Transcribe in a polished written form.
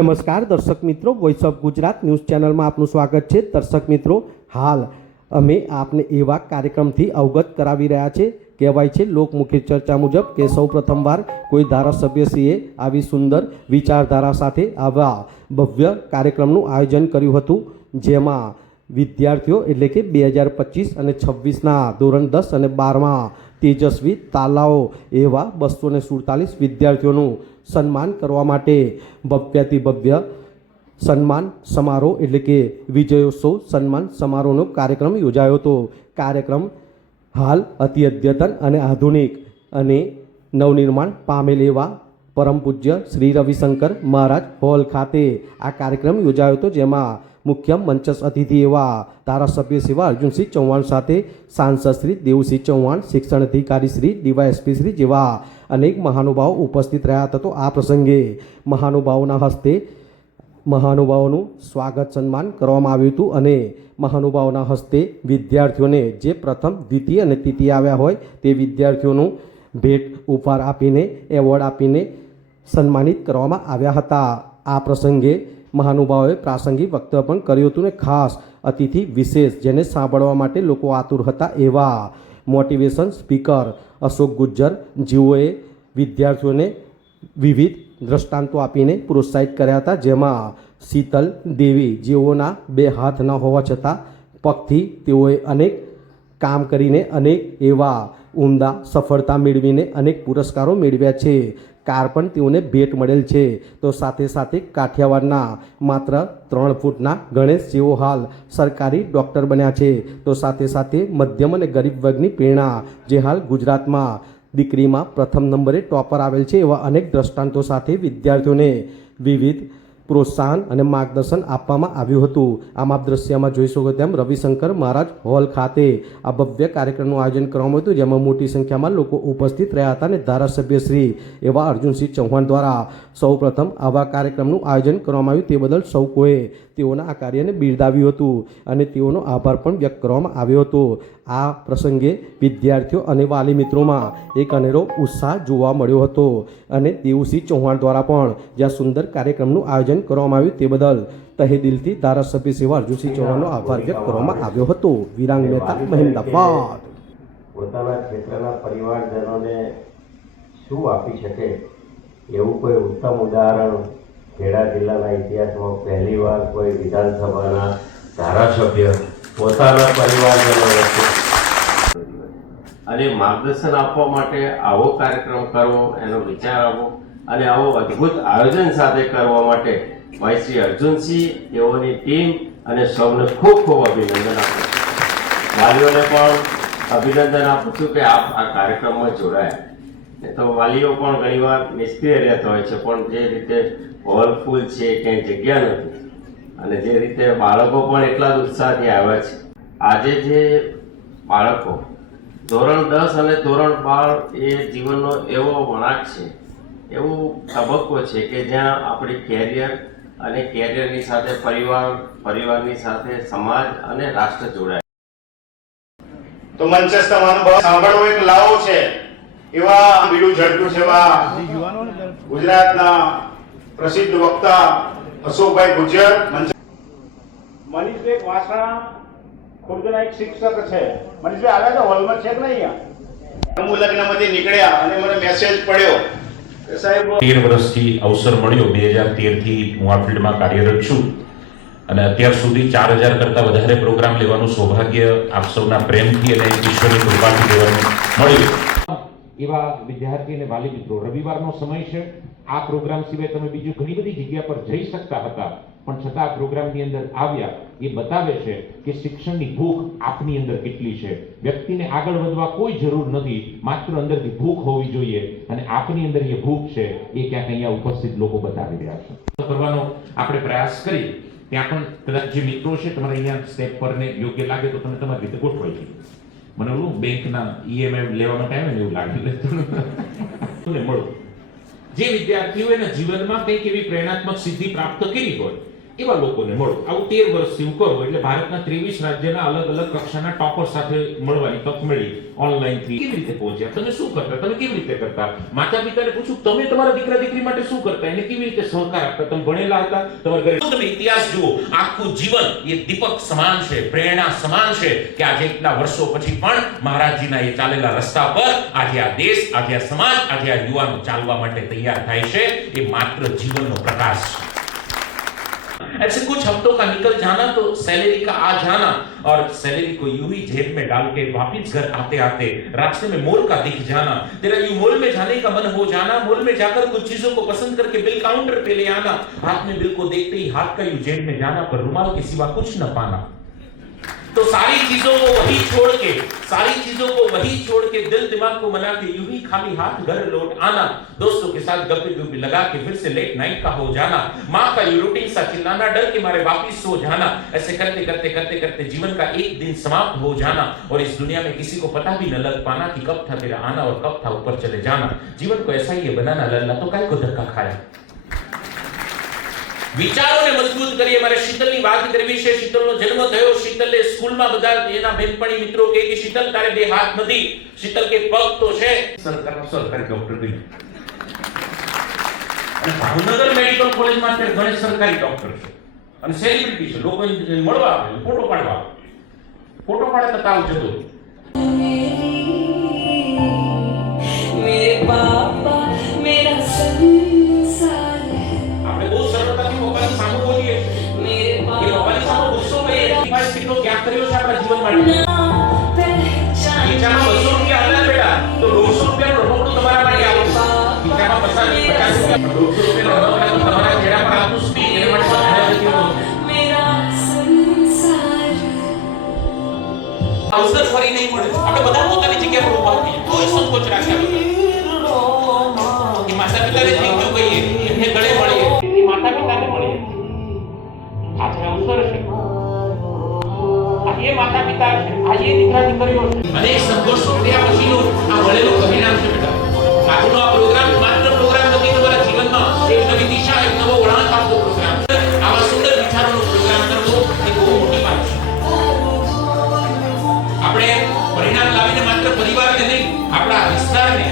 નમસ્કાર દર્શક મિત્રો, વોઇસ ઓફ ગુજરાત ન્યૂઝ ચેનલમાં આપનું સ્વાગત છે। દર્શક મિત્રો, હાલ અમે આપને એવા કાર્યક્રમથી અવગત કરાવી રહ્યા છે। કહેવાય છે લોકમુખી ચર્ચા મુજબ કે સૌ પ્રથમવાર કોઈ ધારાસભ્યશ્રીએ આવી સુંદર વિચારધારા સાથે આવા ભવ્ય કાર્યક્રમનું આયોજન કર્યું હતું, જેમાં વિદ્યાર્થીઓ એટલે કે 2025 અને 26ના ધોરણ 10 અને 12માં તેજસ્વી તાલાઓ એવા 247 વિદ્યાર્થીઓનું સન્માન કરવા માટે ભવ્યાતિ ભવ્ય સન્માન સમારોહ એટલે કે વિજયોત્સવ સન્માન સમારોહનો કાર્યક્રમ યોજાયો હતો। કાર્યક્રમ હાલ અતિ અદ્યતન અને આધુનિક અને નવનિર્માણ પામેલ એવા પરમ પૂજ્ય શ્રી રવિશંકર મહારાજ હોલ ખાતે આ કાર્યક્રમ યોજાયો હતો, જેમાં મુખ્ય મંચસ્થ અતિથિ એવા ધારાસભ્ય શ્રી અર્જુનસિંહ ચૌહાણ સાથે સાંસદ શ્રી દેવસિંહ ચૌહાણ, શિક્ષણ અધિકારી શ્રી ડીવાયએસપી શ્રી જેવા અનેક મહાનુભાવો ઉપસ્થિત રહ્યા હતા। તો આ પ્રસંગે મહાનુભાવોના હસ્તે મહાનુભાવોનું સ્વાગત સન્માન કરવામાં આવ્યું હતું અને મહાનુભાવોના હસ્તે વિદ્યાર્થીઓને જે પ્રથમ, દ્વિતીય અને તૃતીય આવ્યા હોય તે વિદ્યાર્થીઓનું ભેટ ઉપહાર આપીને એવોર્ડ આપીને સન્માનિત કરવામાં આવ્યા હતા। આ પ્રસંગે મહાનુભાવોએ પ્રાસંગિક વક્તવ્ય પણ કર્યું હતું ને ખાસ અતિથિ વિશેષ જેને સાંભળવા માટે લોકો આતુર હતા એવા મોટિવેશન સ્પીકર અશોક ગુજ્જર જેઓએ વિદ્યાર્થીઓને વિવિધ દ્રષ્ટાંતો આપીને પ્રોત્સાહિત કર્યા હતા, જેમાં શીતલ દેવી જેઓના 2 હાથ ન હોવા છતાં પગથી તેઓએ અનેક કામ કરીને અનેક એવા ઉમદા સફળતા મેળવીને અનેક પુરસ્કારો મેળવ્યા છે। કાર પણ તેઓને ભેટ મળેલ છે। તો સાથે સાથે કાઠિયાવાડના માત્ર 3 ફૂટના ગણેશ જેઓ હાલ સરકારી ડૉક્ટર બન્યા છે। તો સાથે સાથે મધ્યમ અને ગરીબ વર્ગની પ્રેરણા જે હાલ ગુજરાતમાં દીકરીમાં પ્રથમ નંબરે ટોપર આવેલ છે, એવા અનેક દ્રષ્ટાંતો સાથે વિદ્યાર્થીઓને વિવિધ પ્રોત્સાહન અને માર્ગદર્શન આપવામાં આવ્યું હતું। આમ આપ દ્રશ્યમાં જોઈ શકો તેમ રવિશંકર મહારાજ હોલ ખાતે આ ભવ્ય કાર્યક્રમનું આયોજન કરવામાં આવ્યું હતું, જેમાં મોટી સંખ્યામાં લોકો ઉપસ્થિત રહ્યા હતા અને ધારાસભ્ય શ્રી એવા અર્જુનસિંહ ચૌહાણ દ્વારા સૌપ્રથમ આવા કાર્યક્રમનું આયોજન કરવામાં આવ્યું તે બદલ સૌ કોઈએ તેઓના આ કાર્યને બિરદાવ્યું હતું અને તેઓનો આભાર પણ વ્યક્ત કરવામાં આવ્યો હતો। આ પ્રસંગે વિદ્યાર્થીઓ અને વાલી મિત્રોમાં એક અનેરો ઉત્સાહ જોવા મળ્યો હતો અને દેવસિંહ ચૌહાણ દ્વારા પણ જ્યાં સુંદર કાર્યક્રમનું આયોજન કરવામાં આવ્યું તે બદલ તહે દિલથી ધારાસભ્ય સેવા અર્જુનસિંહ ચૌહાણનો આભાર વ્યક્ત કરવામાં આવ્યો હતો। વિરાંગ મહેતા, મહેમદાબાદ। પોતાના ક્ષેત્રના પરિવારજનોને શું આપી શકે એવું કોઈ ઉત્તમ ઉદાહરણ ખેડા જિલ્લાના ઇતિહાસમાં પહેલીવાર કોઈ વિધાનસભાના ધારાસભ્ય પોતાના પરિવારજનો વચ્ચે અને માર્ગદર્શન આપવા માટે આવો કાર્યક્રમ કરવો, એનો વિચાર આવવો અને આવો અદ્ભુત આયોજન સાથે કરવા માટે ભાઈ શ્રી અર્જુનસિંહ, તેઓની ટીમ અને સૌને ખૂબ ખૂબ અભિનંદન આપું છું। વાલીઓને પણ અભિનંદન આપું છું કે આપ આ કાર્યક્રમમાં જોડાયા। તો વાલીઓ પણ ઘણીવાર નિષ્ક્રિય રહેતા હોય છે, પણ જે રીતે હોલ ફૂલ છે, ક્યાંય જગ્યા નથી અને જે રીતે બાળકો પણ એટલા જ ઉત્સાહથી આવ્યા છે। આજે જે બાળકો ધોરણ 10 અને ધોરણ 12 એ જીવનનો એવો વળાંક છે, એવો તબક્કો છે કે જ્યાં આપણી કેરિયર અને કેરિયરની સાથે પરિવારની સાથે સમાજ અને રાષ્ટ્ર જોડાય। તો મંચસ્થ અનુભવ સાંભળવો એક લાવો છે એવા બીડું ઝડપ્યું છે એવા ગુજરાતના પ્રસિદ્ધ વક્તા અશોકભાઈ ગુજ્જર। મનીષભાઈ વાસણા ખુર્દના એક શિક્ષક છે। મનીષભાઈ આવ્યા તો હોલમાં છે કે નહીં? અહીંયા હું લગ્નમાંથી નીકળ્યા અને મને મેસેજ પડ્યો કે સાહેબ 13 વર્ષથી અવસર મળ્યો। 2013 થી હું આ ફિલ્ડમાં કાર્યરત છું અને અત્યાર સુધી 4000 કરતાં વધારે પ્રોગ્રામ લેવાનું સૌભાગ્ય આપ સૌના પ્રેમથી અને ઈશ્વરની કૃપાથી લેવાનું મળ્યું। એવા વિદ્યાર્થી અને વાલી મિત્રો, રવિવારનો સમય છે, આ પ્રોગ્રામ સિવાય તમે બીજી ઘણી બધી જગ્યા પર જઈ શકતા હતા, પણ છતાં આ પ્રોગ્રામની અંદર આવ્યા એ બતાવે છે કે શિક્ષણની ભૂખ આપની અંદર કેટલી છે। વ્યક્તિને આગળ વધવા કોઈ જરૂર નથી, માત્ર અંદરથી ભૂખ હોવી જોઈએ અને આપની અંદર એ ભૂખ છે એ ક્યાંક અહીંયા ઉપસ્થિત લોકો બતાવી રહ્યા છે। કરવાનો આપણે પ્રયાસ કરી ત્યાં પણ કદાચ જે મિત્રો છે તમારે અહીંયા સ્ટેપ પર ને યોગ્ય લાગે તો તમે તમારી રીતે ગોઠવાઈ છે। મને ઓલું બેંકના ઈએમઆઈ લેવા માટે આવે ને એવું લાગે મળો જે વિદ્યાર્થીઓ એના જીવનમાં કંઈક એવી પ્રેરણાત્મક સિદ્ધિ પ્રાપ્ત કરી હોય એવા લોકોને મળો. આવું 13 વર્ષથી હું કરું એટલે ભારતના 23 રાજ્યના અલગ અલગ કક્ષાના ટોપર સાથે મળવાની તક મળી ઓનલાઈન થી. કેવી રીતે પહોંચ્યા, તમે શું કરતા, તમે કેવી રીતે કરતા, માતા પિતાને પૂછું તમે તમારા દીકરા દીકરી માટે શું કરતા, એને કેવી રીતે સહકાર આપતા, તમે ભણેલા હતા, તમારા ઘરે તમે ઇતિહાસ જુઓ, આખું જીવન એ દીપક સમાન છે, પ્રેરણા સમાન છે કે આજે એટલા વર્ષો પછી પણ મહારાજજીના એ ચાલેલા રસ્તા પર આજે આ દેશ, આજે આ સમાજ, આજે આ યુવાનો ચાલવા માટે તૈયાર થાય છે. એ માત્ર જીવનનો प्रकाश. ऐसे कुछ हफ्तों का निकल जाना तो सैलरी का आ जाना और सैलरी को यूं ही जेब में डाल के वापिस घर आते आते रास्ते में मोल का दिख जाना, तेरा यूं मोल में जाने का मन हो जाना, मोल में जाकर कुछ चीजों को पसंद करके बिल काउंटर पे ले आना, हाथ में बिल को देखते ही हाथ का यूं जेब में जाना पर रुमाल के सिवा कुछ न पाना. तो सारी चीजों को वही छोड़ के दिल दिमाग को मना के यूं ही खाली हाथ घर लौट आना, दोस्तों के साथ गप्पे गुप्पे लगा के फिर से लेट नाइट का हो जाना, माँ का यू रूटीन सा चिल्लाना, डर के मारे वापिस सो जाना. ऐसे करते करते करते करते जीवन का एक दिन समाप्त हो जाना और इस दुनिया में किसी को पता भी न लग पाना कि कब था तेरा आना और कब था ऊपर चले जाना. जीवन को ऐसा ही बनाना, लल्ला तो काय को धक्का खाया. વિચારોને મજબૂત કરીએ. મારે શીતલની વાત કરવી છે. શીતલનો જન્મ થયો, શીતલે સ્કૂલમાં બધા એના બેનપણી મિત્રો કહે કે શીતલ તારે બે હાથ નથી, શીતલ કે પગ તો છે. સરકારી ડોક્ટર બની અને ભાવનગર મેડિકલ કોલેજમાં અત્યારે ઘણા સરકારી ડોક્ટર છે અને સેલિબ્રિટી છે. લોકો મળવા આવે, ફોટો પાડવા આવે. ફોટો પાડે તો તાવ જતો. मेरे पापा मेरा संसार है, આપણે બહુ સરળતાથી પપ્પાની સામે બોલીએ मेरे કે પપ્પાની સામે ગુસ્સો કરીએ. ડિવાઇસ કેટલો ત્યાગ કર્યો છે આપણા જીવન માટે. पहचान ખીચામાં 200 રૂપિયા હતા બેટા તો 150 રૂપિયાનું રમકડું તમારા માટે આવું. ખીચામાં 50 રૂપિયા 200 રૂપિયાનું રમકડું તમારા ચહેરા પર આવતું સ્પીડ એને માટે બધા લખ્યું. मेरा संसार અવસર ફરી નહીં મળે. આપણે બધા પોતાની જગ્યા પર ઊભા રહીએ. કોઈ સંકોચ રાખ્યા વગર. એ માતા પિતાને થેન્ક યુ કહીએ, એમને ગળે મળીએ, એ માતા પિતાને મળીએ. આજે અવસર છે. આજે માતા પિતા છે, આજે દીકરા દીકરીઓ છે. અને એ સંઘર્ષો કર્યા પછીનું આ મળેલું પરિણામ છે બેટા. આજનો આ પ્રોગ્રામ માત્ર પ્રોગ્રામ નથી, તમારા જીવનમાં એક નવી દિશા, એક નવો વળાંક આપતો પ્રોગ્રામ છે. આવા સુંદર વિચારોનો પ્રોગ્રામ કરવો એ બહુ મોટી વાત છે. આપણે પરિણામ લાવીને માત્ર પરિવારને નહીં, આપણા વિસ્તારને,